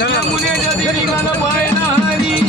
मुने जरी मन पायना हरी